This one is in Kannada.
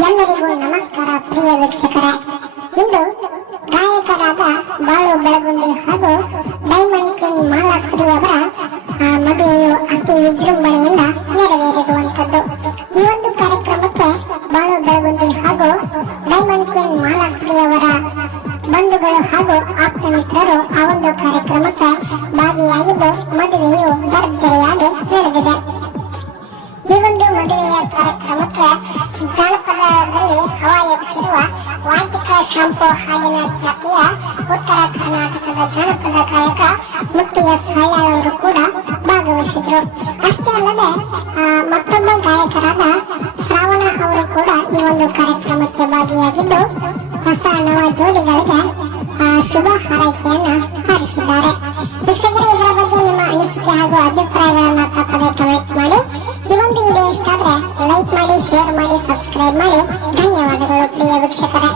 ಎಲ್ಲರಿಗೂ ನಮಸ್ಕಾರ ಪ್ರಿಯ ವೀಕ್ಷಕರೇ. ಇಂದು ಗಾಯಕರಾದ ಬಾಳು ಬೆಳಗುಂದಿ ಹಾಗೂ ಡೈಮಂಡ್ ಕ್ವೀನ್ ಮಾಲಾಶ್ರೀ ಅವರ ಮದುವೆಯು ಅತಿ ವಿಜೃಂಭಣೆಯಿಂದ ನೆರವೇರಿರುವಂತದ್ದು. ಈ ಒಂದು ಕಾರ್ಯಕ್ರಮಕ್ಕೆ ಬಾಳು ಬೆಳಗುಂದಿ ಹಾಗೂ ಡೈಮಂಡ್ ಕ್ವೀನ್ ಮಾಲಾಶ್ರೀ ಅವರ ಬಂಧುಗಳು ಹಾಗೂ ಆಪ್ತ ಮಿತ್ರರು ಆ ಒಂದು ಕಾರ್ಯಕ್ರಮಕ್ಕೆ ಭಾಗಿಯಾಗಿದ್ದು ಮದುವೆಯು ಭರ್ಜರಿಯಾಗಿ ನಡೆದಿದೆ. ಈ ಒಂದು ಮದುವೆಯ ಕಾರ್ಯಕ್ರಮಕ್ಕೆ ಜಾನಪದದಲ್ಲಿ ಹವಾ ಎಬ್ಬಿಸಿರುವ ವಾಟಿಕಾ ಶಾಂಪು ಹಾಡಿನ ಖ್ಯಾತಿಯ ಉತ್ತರ ಕರ್ನಾಟಕದ ಜಾನಪದ ಗಾಯಕ ಮುತ್ತಿಯ ಸಾಯಾಳ್ ಅವರು ಕೂಡ ಭಾಗವಹಿಸಿದ್ರು. ಅಷ್ಟೇ ಅಲ್ಲದೆ ಮತ್ತೊಬ್ಬ ಗಾಯಕರಾದ ಶ್ರಾವಣ ಅವರು ಕೂಡ ಈ ಒಂದು ಕಾರ್ಯಕ್ರಮಕ್ಕೆ ಭಾಗಿಯಾಗಿದ್ದು ಹೊಸ ನವ ಜೋಡಿಗಳಿಗೆ ಶುಭ ಹಾರೈಕೆಯನ್ನ ಹಾರಿಸಿದ್ದಾರೆ. ವೀಕ್ಷಕರೇ, ಇದರ ಬಗ್ಗೆ ನಿಮ್ಮ ಅನಿಸಿಕೆ ಹಾಗೂ ಅಭಿಪ್ರಾಯಗಳನ್ನ ತಪ್ಪದೆ ಕಮೆಂಟ್ ಮಾಡಿ. ಈ ಒಂದು ವಿಡಿಯೋ ಇಷ್ಟ ಆದ್ರೆ ಲೈಕ್ ಮಾಡಿ, ಶೇರ್ ಮಾಡಿ, ಸಬ್ಸ್ಕ್ರೈಬ್ ಮಾಡಿ. ಧನ್ಯವಾದಗಳು ಪ್ರಿಯ ವೀಕ್ಷಕರೇ.